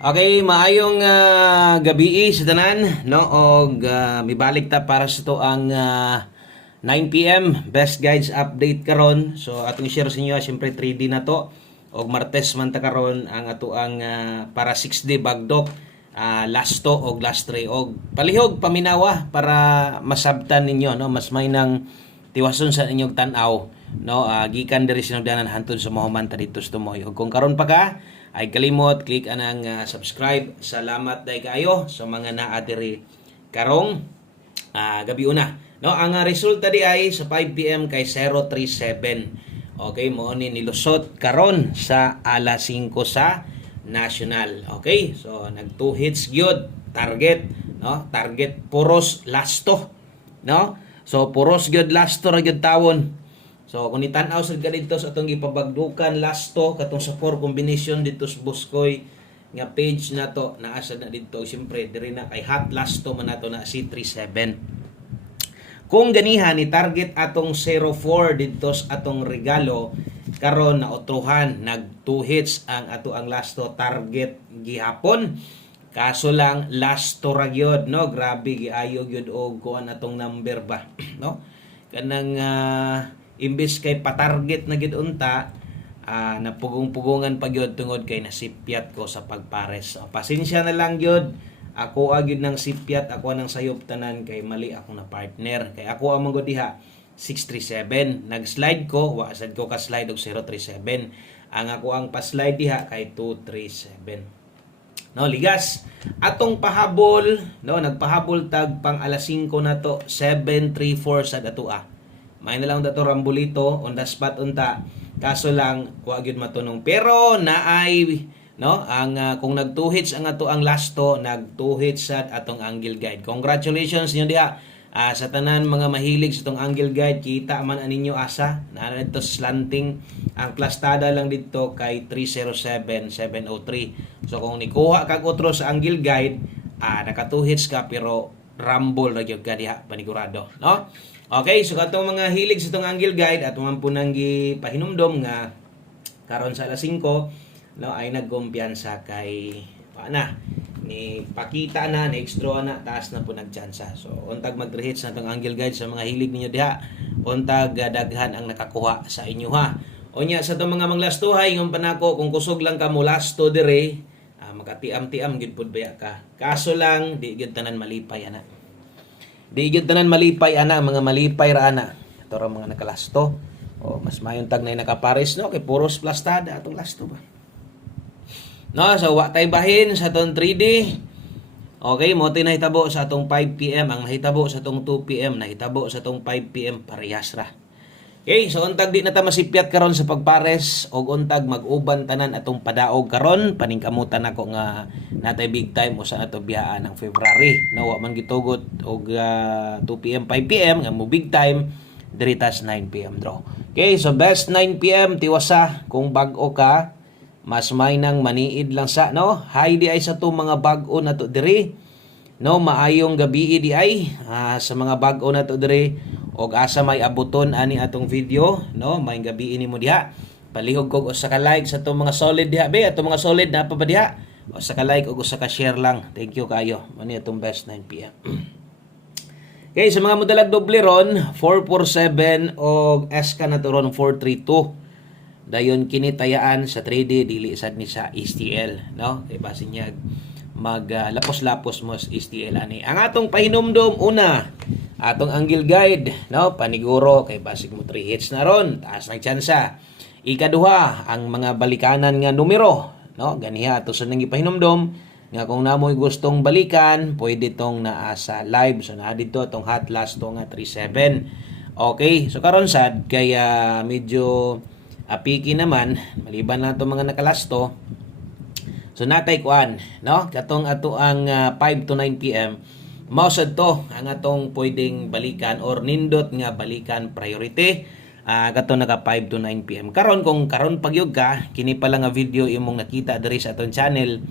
Okay, maayong gabi sa tanan, no? Og mibalik ta para sa to ang 9 p.m. Best Guides update karon. So atong share sa inyo syempre 3D na to. Og Martes man ta karon ang ato ang para 6D bagdok. Last to og last 3 og palihog paminawa para masabtan ninyo, no? Mas may nang tiwason sa inyong tan-aw, no? Gikan diri sinugdanan hantod sa mahuman ta dito sa tumoy. Og kung karon pa ka ay kalimot click anang subscribe. Salamat day kayo sa mga naa diri karong gabi una, no? Ang resulta di ay sa 5 p.m. kay 037. Okay, mo ni nilusot karon sa alas 5 sa National. Okay, so nag 2 hits gyud target, no? Target puros lasto, no? So puros gyud lasto ra gyud tawon. So kung itan-aw sad ka dito sa atong gipabagdukan lasto katong sa 4 combination dito sa Buskoy nga page na to, naa sad na dito siyempre diri na kay hot lasto man nato na si 37. Kung ganihan ni target atong 04 dito sa atong regalo karon na otruhan nag 2 hits ang ato ang lasto target gihapon. Kaso lang lasto ra gyud, no? Grabe giayo gyud og kuan atong number ba, no? Kanang imbes kay patarget na gid unta, napugong-pugungan pa gyud tungod kay nasipyat ko sa pagpares. So, pasensya na lang gyud. Ako agid ng sipyat, ako nang sayop tanan kay mali ako na partner. Kay ako among gud diha 637. Nag-slide ko, wa sad ko ka slide og 037. Ang ako ang pa-slide diha kay 237. No, ligas. Atong pahabol, no, nagpahabol tag pang alas 5 na to, 734 sa datua. May na lang dato rambulito on the spot unta. Kaso lang wa gyud matunong. Pero naay, no, ang kung nag 2 hits ang ato ang lasto, nag 2 hits sad atong angle guide. Congratulations ninyo diha. Sa tanan mga mahilig sa itong angle guide, kita man aninyo asa na dito slanting. Ang plastada lang dito kay 307703. So kung nikuha kag otro sa angle guide, naka 2 hits ka pero rumble ra gyud ka diha panigurado, no? Okay, so katong mga hilig sa itong angle guide at man po nang gipahinumdom nga karon sa alas 5, no, ay nagkumpiyansa kay paana ni pakita na, ni extra na, taas na po nagtsansa. So, untag mag-hits na itong angle guide sa mga hilig ninyo diha. Untag daghan ang nakakuha sa inyo, ha. Onya sa itong mga manglastuhay, yung panako, kung kusog lang ka mo lasto dire, makatiam-tiam, gid pud baya ka. Kaso lang, di gid tanan malipay, ana. Di gid tanan malipay, ana. Mga malipay ra, ana. Ito ra mga nakalasto. O, mas mayon tag na nakapares, no? Kay puros plastada, atong lasto ba? No, so wa tay bahin sa atong 3D. Okay, mo tay nahitabo sa atong 5 PM, ang nahitabo sa atong 2 PM, nahitabo sa atong 5 PM parehas ra. Okay, so untag di na ta masipyat karon sa pagpares og untag mag-uban tanan atong padaog karon, paningkamutan ako nga natay big time o sa ato biyaan ng February. No, wa man gitugot og 2 PM, 5 PM nga mo big time diri tas 9 PM draw. Okay, so best 9 PM tiwasa kung bag-o ka. Mas may nang maniid lang sa, no? Hi di ay sa to mga bag-o na to diri. No, maayong gabi di ay sa mga bag-o na to diri og asa may abuton ani atong video, no? May gabi ini mo diha. Palihog kog usa ka like sa to mga solid diha be, ato mga solid na pa ba diha? Usa ka like og usa ka share lang. Thank you kayo. Mani atong best 9 PM. Okay, sa mga modalag doble ron, 447 og SK na to ron 432. Dayon kini tayaan sa 3D dili sad ni sa STL, no? Kay basin niya mag lapos-lapos mo sa STL ani. Ang atong pahinumdom una, atong angle guide, no? Paniguro kay basig mo 3 hits na ron, taas ng tsansa. Ikaduha, ang mga balikanan nga numero, no? Ganiha ato sa nang ipahinumdom nga kung namoy gustong balikan, pwede tong naa sa live. So naa dito tong hot last to nga 37. Okay, so karon sad kaya medyo apiki naman, maliban na itong mga nakalasto. So natay kuan, no? Katong ato ang 5 to 9 PM, mausad to ang atong pwedeng balikan or nindot nga balikan priority. Katong naka 5 to 9 PM. Karon kung karon pagyog ka, kini pa lang nga video imong nakita diri sa atong channel.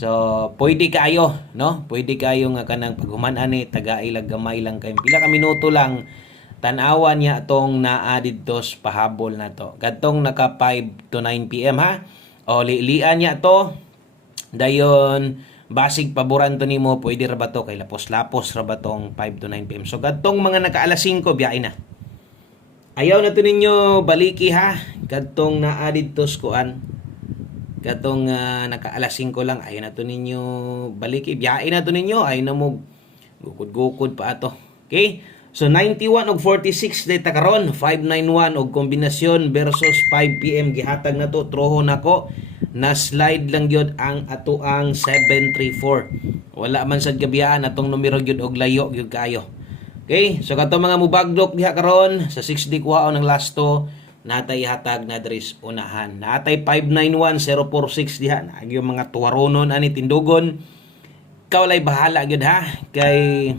So pwede kayo, no? Pwede kayo nga kanang paghuman ani taga-ilag gamay lang kay pila ka minuto lang tan-awan niya atong naa didto sa pahabol na to. Kadtong naka 5 to 9 PM, ha. O lian niya to Dayon basig paboran to nimo pwede ra ba to kay lapos-lapos ra ba tong 5 to 9 PM. So kadtong mga naka-alas 5 biyahe na. Ayaw na to ninyo baliki ha. Kadtong naa didto kuan. Kadtong naka-alas 5 lang ayaw na to ninyo baliki. Biyahe na to ninyo ay na mo gukod-gukod pa ato. Okay? So 91 og 46 data karon 591 og kombinasyon versus 5 PM gihatag na to trohon nako na slide lang gyud ang ato ang 734. Wala man sad gabiyaan atong numero gyud og layo gyud kayo. Okay, so kato mga mubagdok diha karon sa 6D kuhaon ng lasto natay hatag na dris unahan. Natay 591046 diha na yung mga tuwaronon ani tindugon. Kaulay bahala gyud ha kay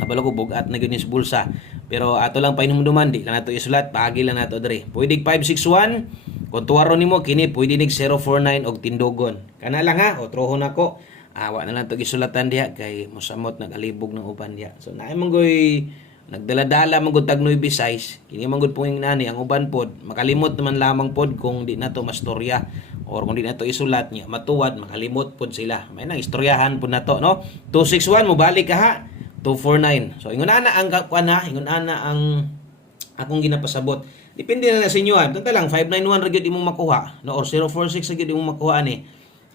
abalo ko bugat na gyud ni bulsa. Pero ato lang pahinumduman di lang nato isulat paagi lang nato diri. Pwede 561 kung tuwaro nimo kini pwede nig 049 og tindugon. Kana lang ha, o trohon nako. Awa na lang to gisulatan diha kay mosamot nagalibog ng uban diha. So naay manggoy nagdala-dala man gud tag 9 size. Kini man gud punging nani ang uban pod makalimot naman lamang pod kung di na to mastorya or kung di na to isulat niya matuwad makalimot pod sila. May nang istoryahan pod nato no. 261 mo balik ka ha. 249. So ingon ana ang kuan ha, ingon ana ang akong ginapasabot. Depende na sa inyo ha. Tanta lang 591 ra gyud imong makuha no or 046 ra gyud imong makuha ni.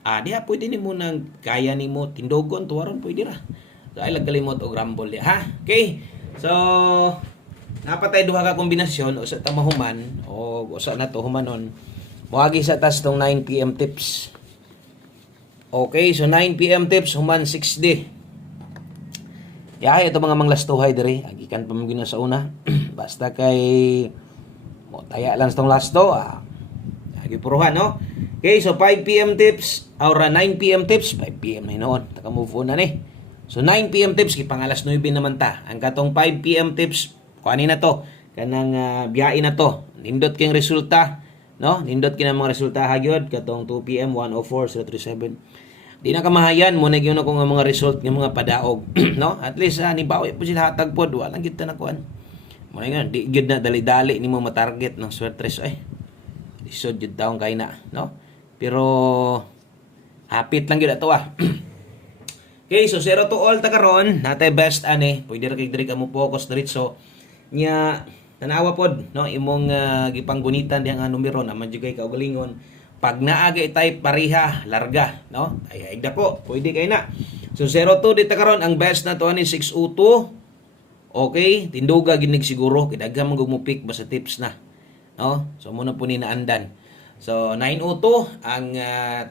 Diha pwede nimo nang kaya nimo tindogon tuwaron pwede ra. So ay lagkalimot og rumble diha ha. Okay. So napatay duha ka kombinasyon o sa tamahuman o usa na to humanon. Moagi sa tas tong 9 PM tips. Okay, so 9 PM tips human 6D. Yahay ito mga manglastuhay diri agikan pa man gyud sa una. Basta kay mo taya lang sa tong lasto agi puruhan no. Okay, so 5 PM tips or 9 PM tips, 5 PM na noon. Taka move on na ni. So 9 PM tips kipang alas 9 naman ta. Ang katong 5 PM tips kuani na to kanang biyahe na to. Nindot king resulta, no? Nindot kinang mga resulta hagyod katong 2 PM 104,037. Di na kamahayan mo na gyud ako nga mga result ng mga padaog, no? At least ni bawi po sila hatag pod wala gid ta na kuan. Mo na nga di gid na dali-dali nimo ma-target ng swertres ay. Isod jud taong kay na, no? Pero hapit lang gyud ato Okay, so 0 to all ta karon, natay best ani, pwede ra kay diri ka mo focus diretso nya tanawa pod, no? Imong gipanggunitan diha nga numero naman jud kay kaugalingon. Pag naagay type pareha, larga, no? Ay dako, pwede kay na. So 02 dito karon ang best na to ani 602. Okay, tinduga ginig siguro kay daghan man mo pick basta tips na. No? So muna po ni naandan. So 902 ang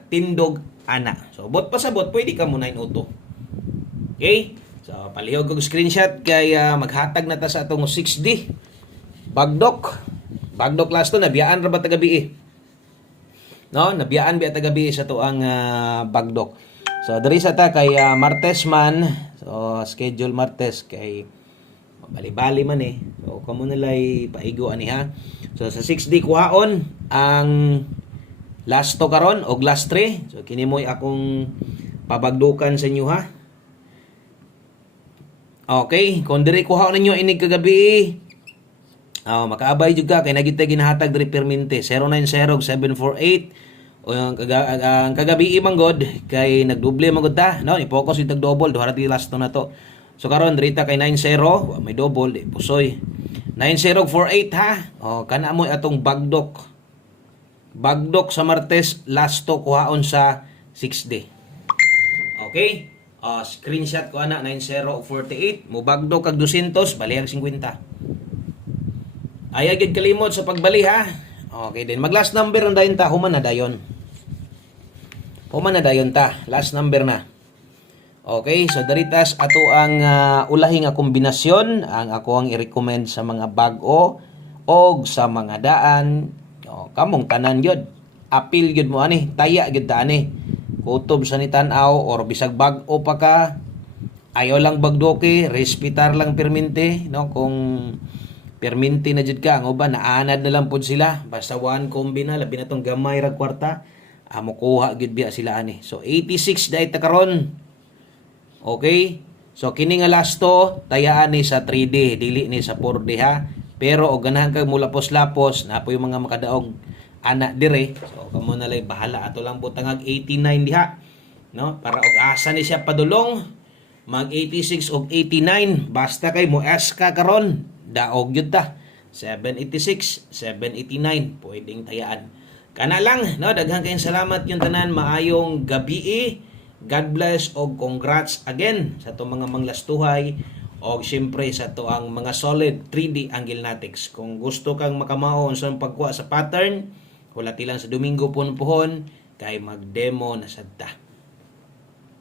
tindog ana. So bot pa sa bot pwede ka mo 902. Okay? So palihog og screenshot kay maghatag na ta sa atong 6D. Bagdok. Bagdok last to nabiyaan ra ba ta gabi No, nabiyaan biya ta gabi sa to ang bagdok. So diri sa ta kay Martes man. So schedule Martes kay bali-bali man So kamo nalay paigo ani ha. So sa 6D kuhaon ang last to karon og last 3. So kini mo'y akong pabagdukan sa inyo ha. Okay, kung diri kuhaon ninyo inig kagabi makaabay jud ka kay nagitay ginahatag diri permente 090-748 o ang kagabi manggod kay nagdoble manggod ta no i-focus itag double duha ra last to na to. So karon diri ta kay 90 may double di pusoy 9048 ha. O kana mo atong bagdok. Bagdok sa Martes last to kuhaon sa 6D. Okay? Screenshot ko ana 9048 mo bagdok kag 200 balihag 50. Ay agad kalimot sa pagbali ha. Okay din. Mag last number na dayon ta human na dayon. Human na dayon ta. Last number na. Okay, so daritas ato ang ulahi nga kombinasyon ang ako ang i-recommend sa mga bag-o og sa mga daan. Kamong tanan gyud. Apil gyud mo ani, taya gyud ta ani. Kutob sa ni tan-aw or bisag bag-o pa ka. Ayaw lang bagdoke, respitar lang permente, no? Kung permente na jud ka, ang uban naanad na lang pud sila. Basta one kombi na labi na tong gamay ra kwarta. Amo kuha gyud biya sila ani. So 86 dai ta karon. Okay? So kini nga lasto tayaan ni sa 3D, dili ni sa 4D ha. Pero og ganahan kag mulapos-lapos na po yung mga makadaog anak dire. So kamo na lay bahala ato lang butangag 89 diha. no? Para og asa ni siya padulong mag 86 og 89 basta kay mo ka karon daog gyud ta 786 789 pwedeng tayaan kana lang no. Daghang kayong salamat yung tanan, maayong gabi, God bless og congrats again sa to mga manglastuhay og syempre sa to ang mga solid 3D Angelnatics. Kung gusto kang makamaon sa pagkuha sa pattern, hulati lang sa Domingo puhon kay mag-demo na sadta.